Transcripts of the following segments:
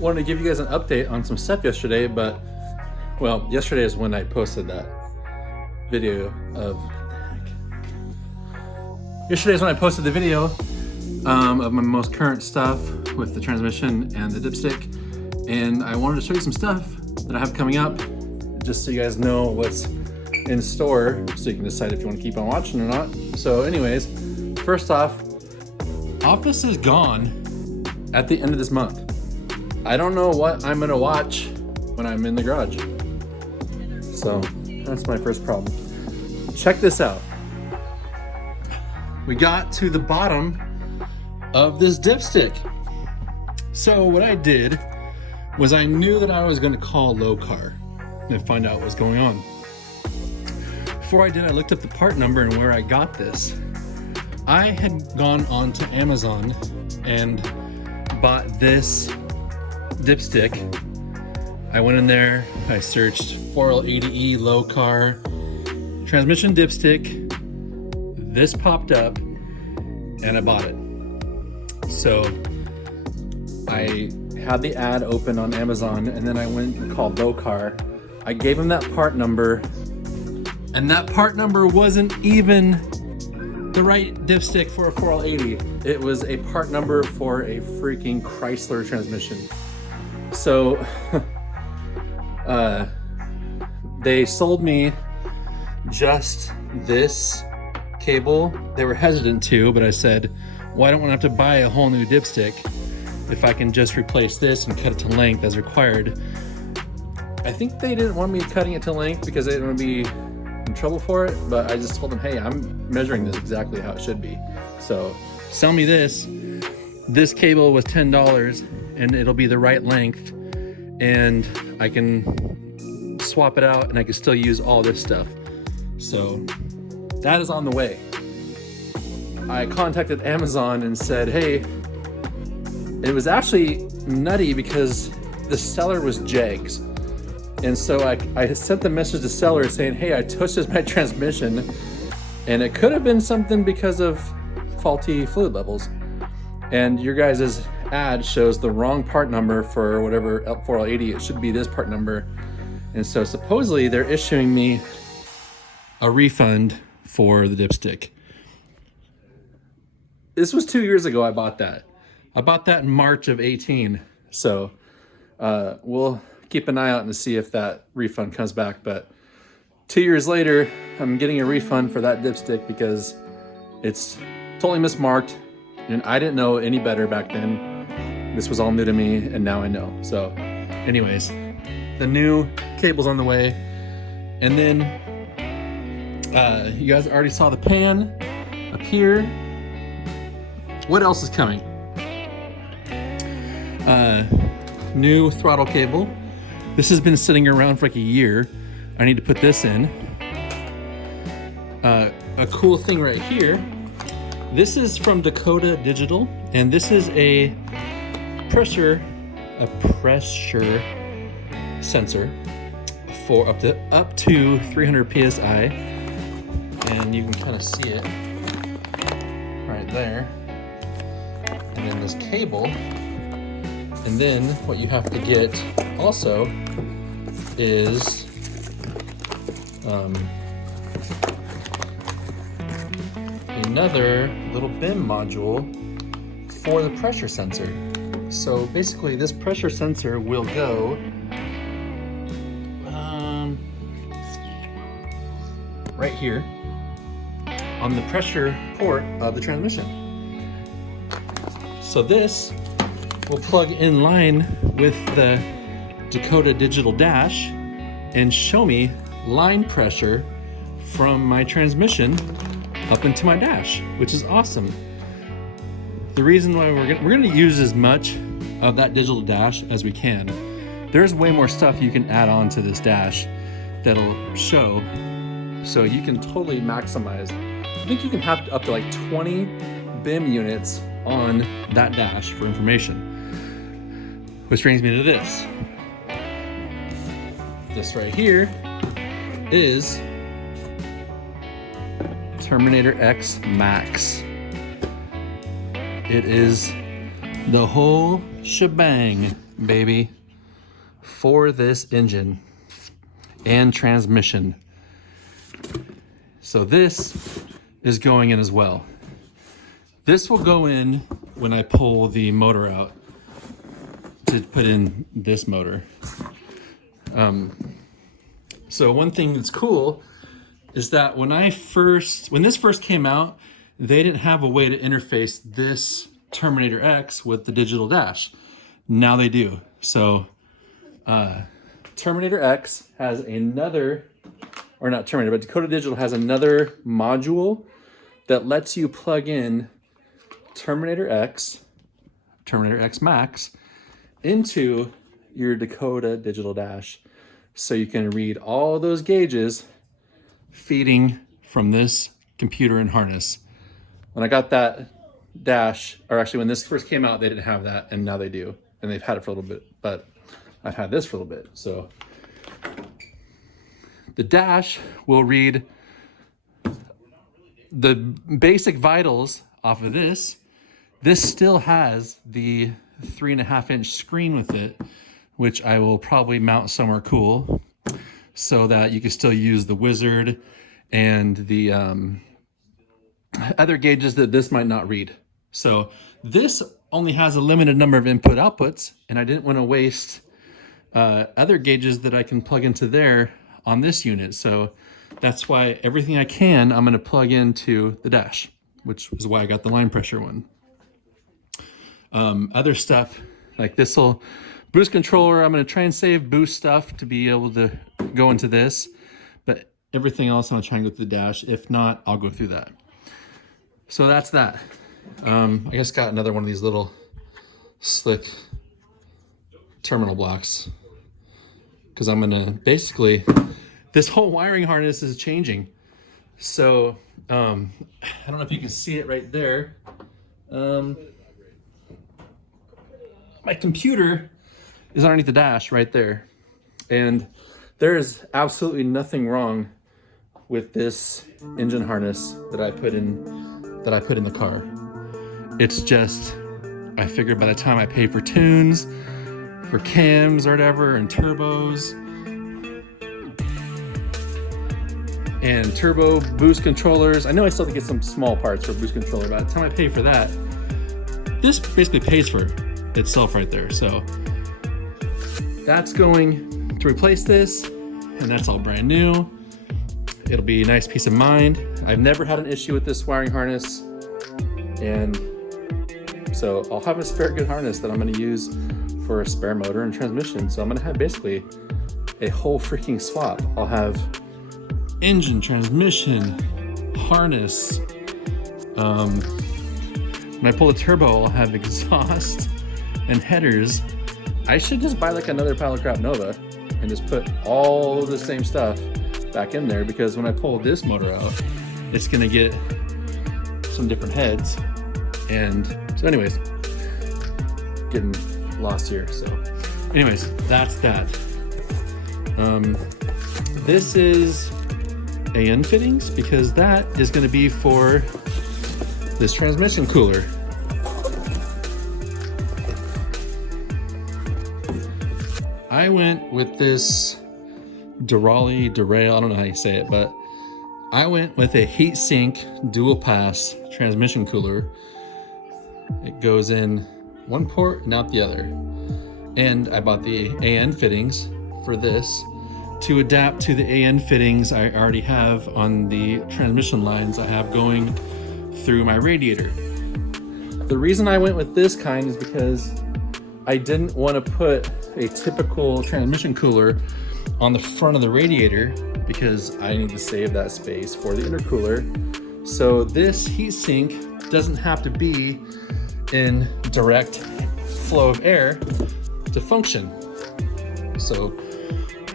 wanted to give you guys an update on some stuff yesterday, but well, yesterday is when I posted that video of yesterday is when I posted the video of my most current stuff with the transmission and the dipstick, and I wanted to show you some stuff that I have coming up, just so you guys know what's in store, so you can decide if you want to keep on watching or not. So anyways, first off, Office is gone at the end of this month. I don't know what I'm gonna watch when I'm in the garage. So that's my first problem. Check this out. We got to the bottom of this dipstick. So what I did was I knew that I was gonna call Low Car and find out what was going on. Before I did, I looked up the part number and where I got this. I had gone onto Amazon and bought this dipstick. I went in there, I searched 4L80E Low Car transmission dipstick. This popped up and I bought it. So I had the ad open on Amazon and then I went and called Low Car. I gave him that part number, and that part number wasn't even the right dipstick for a 4L80. It was a part number for a freaking Chrysler transmission. So they sold me just this cable. They were hesitant to, but I said, well, I don't want to have to buy a whole new dipstick if I can just replace this and cut it to length as required. I think they didn't want me cutting it to length because they didn't want to be in trouble for it, but I just told them, hey, I'm measuring this exactly how it should be. So sell me this. This cable was $10 and it'll be the right length, and I can swap it out and I can still use all this stuff. So that is on the way. I contacted Amazon and said, hey, it was actually nutty because the seller was Jags. And so I sent the message to seller saying, hey, I twisted my transmission and it could have been something because of faulty fluid levels. And your guys' ad shows the wrong part number for whatever 4L80. It should be this part number. And so supposedly they're issuing me a refund for the dipstick. This was 2 years ago I bought that. I bought that in March of 18. So we'll keep an eye out and see if that refund comes back. But 2 years later, I'm getting a refund for that dipstick because it's totally mismarked and I didn't know any better back then. This was all new to me and now I know. So anyways, the new cable's on the way. And then you guys already saw the pan up here. What else is coming? New throttle cable. This has been sitting around for like a year. I need to put this in. A cool thing right here. This is from Dakota Digital, and this is a pressure sensor for up to 300 psi, and you can kind of see it right there. And then this cable. And then what you have to get also is another little BIM module for the pressure sensor. So basically this pressure sensor will go right here on the pressure port of the transmission. So this will plug in line with the Dakota Digital Dash and show me line pressure from my transmission up into my dash, which is awesome. The reason why we're gonna use as much of that digital dash as we can. There's way more stuff you can add on to this dash that'll show, so you can totally maximize. I think you can have up to like 20 BIM units on that dash for information. Which brings me to this. This right here is Terminator X Max. It is the whole shebang. baby, for this engine and transmission. So this is going in as well. This will go in when I pull the motor out to put in this motor. So one thing that's cool is that when this first came out, they didn't have a way to interface this Terminator X with the digital dash. Now they do. So Terminator X has another, or not Terminator, but Dakota Digital has another module that lets you plug in Terminator X Max into your Dakota Digital Dash. So you can read all those gauges feeding from this computer and harness. When I got that dash, or actually when this first came out, they didn't have that, and now they do. And they've had it for a little bit, but I've had this for a little bit. So the dash will read the basic vitals off of this. This still has the 3.5-inch screen with it, which I will probably mount somewhere cool so that you can still use the wizard and the other gauges that this might not read. So this only has a limited number of input outputs, and I didn't want to waste other gauges that I can plug into there on this unit. So that's why everything I can, I'm going to plug into the dash, which is why I got the line pressure one. Other stuff like this will boost controller. I'm going to try and save boost stuff to be able to go into this, but everything else I'm going to try and go through the dash. If not, I'll go through that. So that's that. I just got another one of these little slick terminal blocks because I'm going to basically, this whole wiring harness is changing. So I don't know if you can see it right there. My computer is underneath the dash right there. And there is absolutely nothing wrong with this engine harness that I put in the car. It's just, I figured by the time I pay for tunes, for cams or whatever, and turbos, and turbo boost controllers. I know I still have to get some small parts for boost controller. By the time I pay for that, this basically pays for itself right there. So that's going to replace this, and that's all brand new. It'll be a nice peace of mind. I've never had an issue with this wiring harness, and so I'll have a spare good harness that I'm going to use for a spare motor and transmission. So I'm going to have basically a whole freaking swap. I'll have engine, transmission, harness. When I pull the turbo, I'll have exhaust and headers. I should just buy like another pile of crap Nova and just put all the same stuff back in there, because when I pull this motor out, it's gonna get some different heads. And so anyways, getting lost here. So anyways, that's that. This is AN fittings, because that is gonna be for this transmission cooler. I went with this Derail, I don't know how you say it, but I went with a heatsink dual pass transmission cooler. It goes in one port and out the other. And I bought the AN fittings for this to adapt to the AN fittings I already have on the transmission lines I have going through my radiator. The reason I went with this kind is because I didn't want to put a typical transmission cooler on the front of the radiator, because I need to save that space for the intercooler. So this heatsink doesn't have to be in direct flow of air to function. So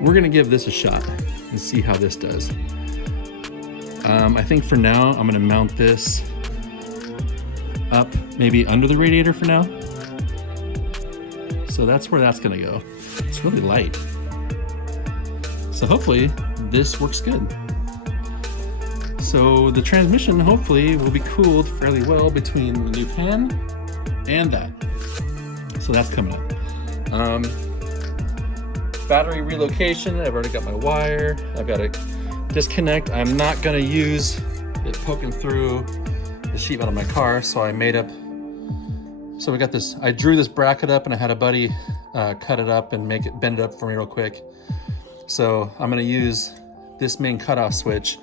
we're gonna give this a shot and see how this does. I think for now, I'm gonna mount this up maybe under the radiator for now. So that's where that's gonna go. It's really light. So hopefully this works good. So the transmission hopefully will be cooled fairly well between the new pan and that. So that's coming up. Battery relocation, I've already got my wire. I've got to disconnect. I'm not gonna use it poking through the sheet metal of my car, so I made up, so we got this, I drew this bracket up and I had a buddy cut it up and bend it up for me real quick. So I'm gonna use this main cutoff switch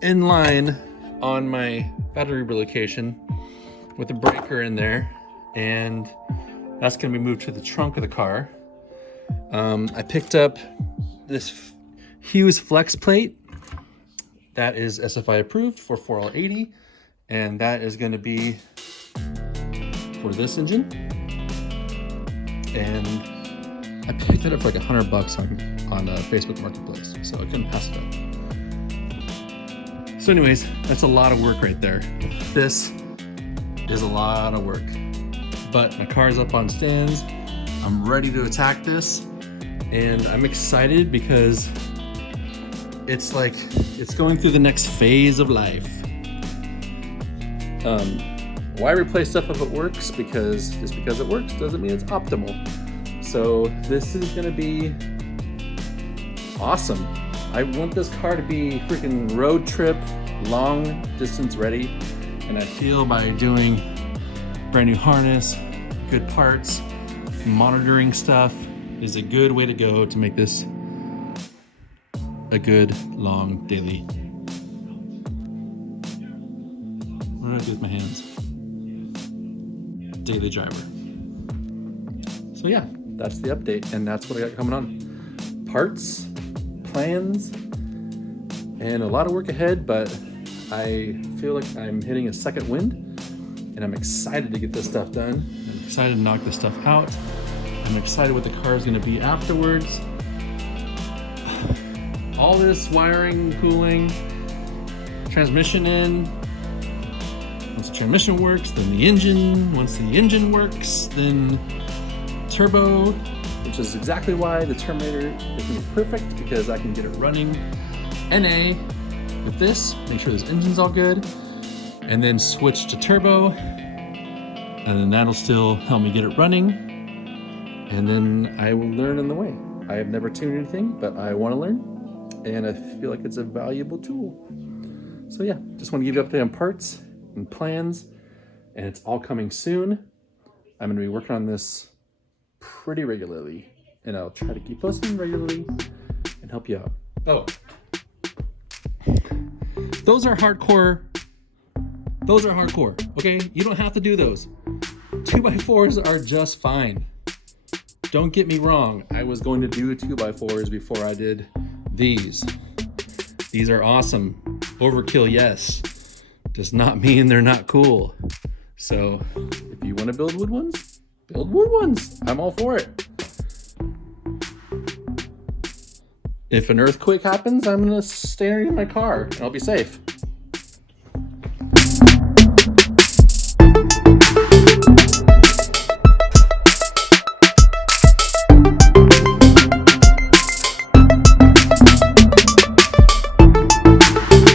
in line on my battery relocation with the breaker in there, and that's gonna be moved to the trunk of the car. I picked up this Hughes flex plate that is SFI approved for 4L80, and that is going to be for this engine. And I picked it up for like $100 on Facebook Marketplace, so I couldn't pass it up. So anyways, that's a lot of work right there. This is a lot of work, but my car's up on stands. I'm ready to attack this, and I'm excited because it's like, it's going through the next phase of life. Why replace stuff if it works? Because just because it works doesn't mean it's optimal. So this is gonna be awesome. I want this car to be freaking road trip, long distance ready. And I feel by doing brand new harness, good parts, monitoring stuff is a good way to go to make this a good long daily. What do I do with my hands? Daily driver. So yeah, that's the update, and that's what I got coming on. Parts, plans, and a lot of work ahead, but I feel like I'm hitting a second wind, and I'm excited to get this stuff done. I'm excited to knock this stuff out. I'm excited what the car is going to be afterwards. All this wiring, cooling, transmission in. Once the transmission works, then the engine. Once the engine works, then turbo, which is exactly why the Terminator is going to be perfect, because I can get it running NA with this, make sure this engine's all good, and then switch to turbo, and then that'll still help me get it running, and then I will learn in the way. I have never tuned anything, but I want to learn, and I feel like it's a valuable tool. So yeah, just want to give you an update on parts and plans, and it's all coming soon. I'm going to be working on this pretty regularly, and I'll try to keep posting regularly and help you out. Oh, those are hardcore. Those are hardcore, okay? You don't have to do those. 2x4s are just fine. Don't get me wrong. I was going to do 2x4s before I did these. These are awesome. Overkill, yes. Does not mean they're not cool. So if you want to build wood ones, build wood ones. I'm all for it. If an earthquake happens, I'm going to stay in my car and I'll be safe.